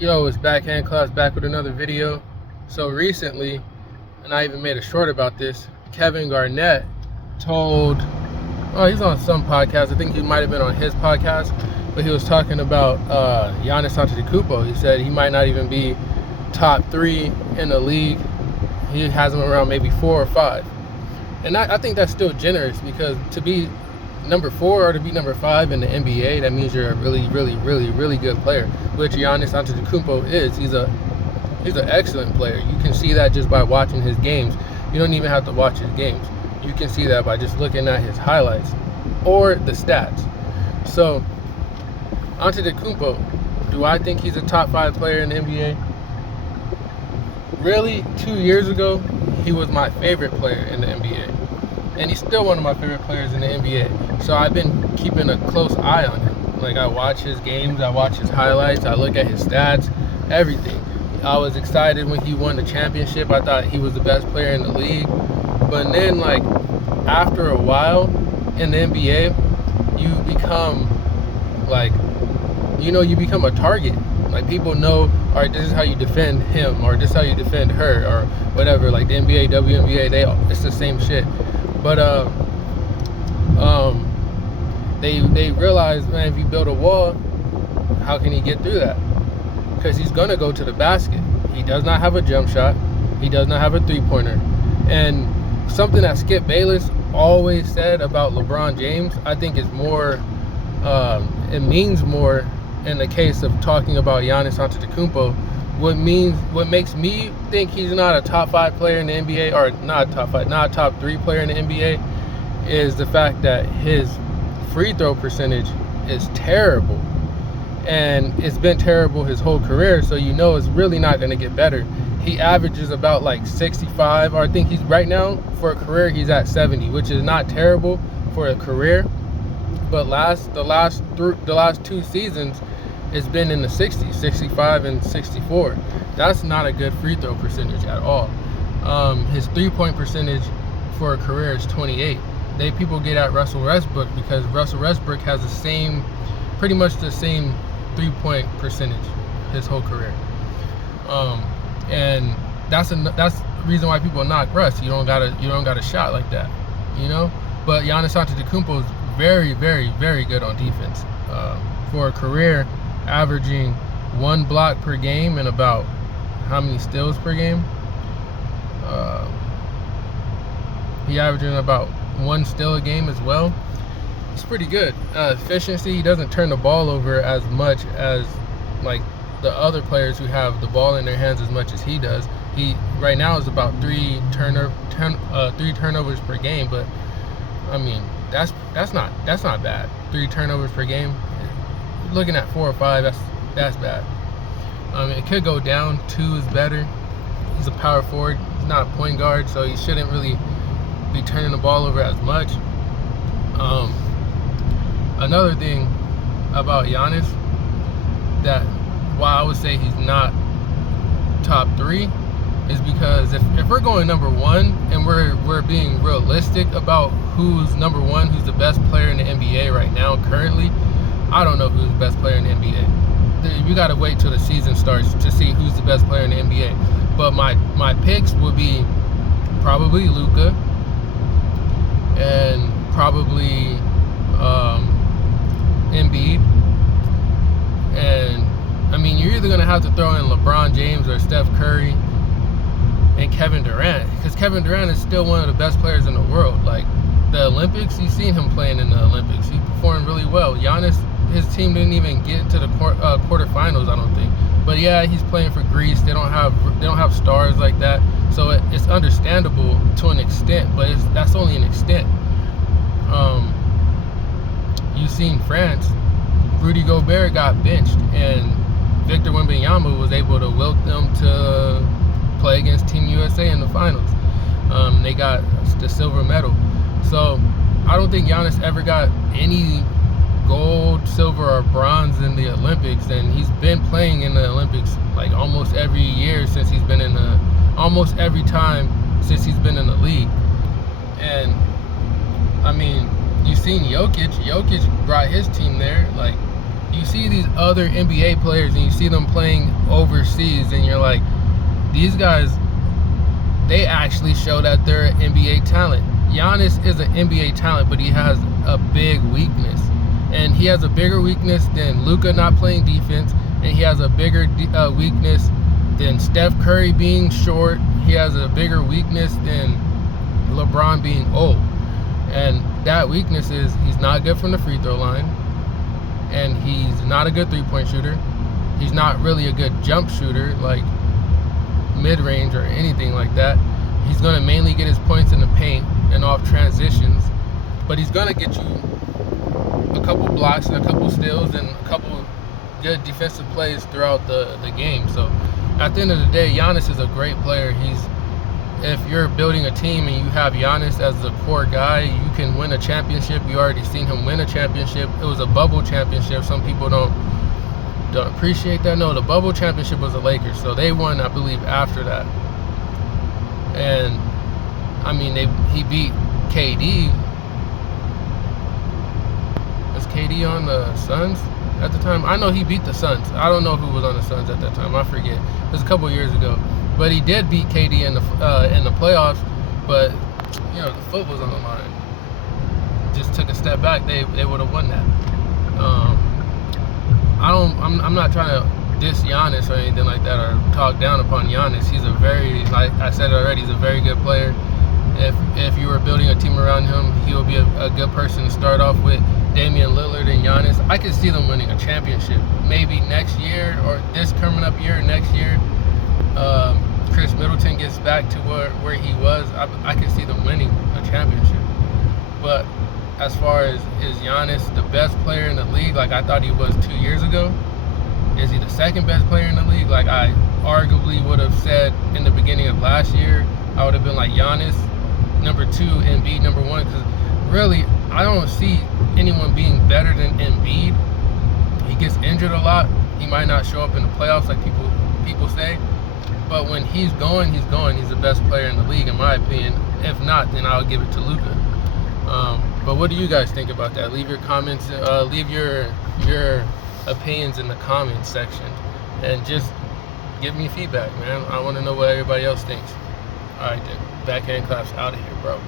Yo, it's Backhand Class back with another video. So recently, and I even made a short about this, Kevin Garnett told, he's on some podcast, I think he might have been on his podcast, but he was talking about Giannis Antetokounmpo. He said he might not even be top 3 in the league. He has him around maybe 4 or 5. And I think that's still generous, because to be number 4 or to be number 5 in the NBA, that means you're a really good player, which Giannis Antetokounmpo is. He's an excellent player. You can see that just by watching his games. You don't even have to watch his games. You can see that by just looking at his highlights or the stats. So, Antetokounmpo, do I think he's a top 5 player in the NBA? Really, 2 years ago, he was my favorite player in the NBA. And he's still one of my favorite players in the NBA. So I've been keeping a close eye on him. Like, I watch his games, I watch his highlights, I look at his stats, everything. I was excited when he won the championship. I thought he was the best player in the league. But then, like, after a while in the NBA, you become, like, you become a target. Like, people know, all right, this is how you defend him, or this is how you defend her, or whatever. Like, the NBA, WNBA, it's the same shit. But they realize, man, if you build a wall, how can he get through that? Because he's gonna go to the basket. He does not have a jump shot. He does not have a three-pointer. And something that Skip Bayless always said about LeBron James, I think is more, it means more in the case of talking about Giannis Antetokounmpo. What makes me think he's not a top 5 player in the NBA, or not a top 3 player in the NBA, is the fact that his free throw percentage is terrible. And it's been terrible his whole career, so it's really not going to get better. He averages about like 65, or I think he's right now, for a career, he's at 70, which is not terrible for a career. But the last 2 seasons, it's been in the 60s, 65 and 64. That's not a good free throw percentage at all. His 3-point percentage for a career is 28. People get at Russell Westbrook because Russell Westbrook has pretty much the same 3-point percentage his whole career. And that's the reason why people knock Russ. You don't got a shot like that, But Giannis Antetokounmpo is very good on defense. For a career, averaging 1 block per game and about how many steals per game? He averaging about 1 steal a game as well. It's pretty good. Efficiency, he doesn't turn the ball over as much as like the other players who have the ball in their hands as much as he does. He right now is about 3 turnovers per game, but I mean that's not bad. 3 turnovers per game. Looking at 4 or 5, that's bad. It could go down. 2 is better. He's a power forward. He's not a point guard, so he shouldn't really be turning the ball over as much. Another thing about Giannis, that why I would say he's not top 3, is because if we're going number 1 and we're being realistic about who's number 1, who's the best player in the NBA right now currently, I don't know who's the best player in the NBA. You gotta wait till the season starts to see who's the best player in the NBA. But my picks would be probably Luka and probably Embiid. And I mean, you're either gonna have to throw in LeBron James or Steph Curry and Kevin Durant, because Kevin Durant is still one of the best players in the world. Like, the Olympics, you've seen him playing in the Olympics. He performed really well. Giannis, his team didn't even get to the quarterfinals, I don't think. But yeah, he's playing for Greece. They don't have stars like that, so it's understandable to an extent, but that's only an extent. You've seen France. Rudy Gobert got benched, and Victor Wembanyama was able to wilt them to play against Team USA in the finals. They got the silver medal. So I don't think Giannis ever got any gold, silver, or bronze in the Olympics, and he's been playing in the Olympics like almost every year since he's been almost every time since he's been in the league. And I mean, you've seen Jokic brought his team there. Like, You see these other NBA players and you see them playing overseas, and you're like, these guys, they actually show that they're an NBA talent. Giannis is an NBA talent, but he has a big weakness. And he has a bigger weakness than Luka not playing defense, and he has a bigger weakness than Steph Curry being short. He has a bigger weakness than LeBron being old. And that weakness is he's not good from the free throw line, and he's not a good three-point shooter. He's not really a good jump shooter, like mid-range or anything like that. He's going to mainly get his points in the paint and off transitions, but he's going to get you a couple blocks and a couple steals and a couple good defensive plays throughout the game. So at the end of the day, Giannis is a great player. If you're building a team and you have Giannis as the core guy, you can win a championship. You already seen him win a championship. It was a bubble championship. Some people don't appreciate that. No, the bubble championship was the Lakers, so they won, I believe, after that. And I mean, he beat KD. Was KD on the Suns at the time? I know he beat the Suns. I don't know who was on the Suns at that time. I forget. It was a couple years ago. But he did beat KD in the playoffs. But you know, the foot was on the line. Just took a step back. They would have won that. I'm not trying to diss Giannis or anything like that, or talk down upon Giannis. He's a very, like I said already, he's a very good player. If you were building a team around him, he would be a good person to start off with. Damian Lillard and Giannis, I could see them winning a championship. Maybe next year, or this coming up year, next year. Chris Middleton gets back to where he was. I could see them winning a championship. But as far as, is Giannis the best player in the league like I thought he was 2 years ago? Is he the second best player in the league? Like I arguably would have said in the beginning of last year. I would have been like Giannis number 2, Embiid number 1, because really I don't see anyone being better than Embiid. He gets injured a lot. He might not show up in the playoffs like people say, but when he's going, he's the best player in the league in my opinion. If not, then I'll give it to Luka. But what do you guys think about that? Leave your comments, leave your opinions in the comments section, and just give me feedback, man. I want to know what everybody else thinks. All right then, backhand claps out of here, bro.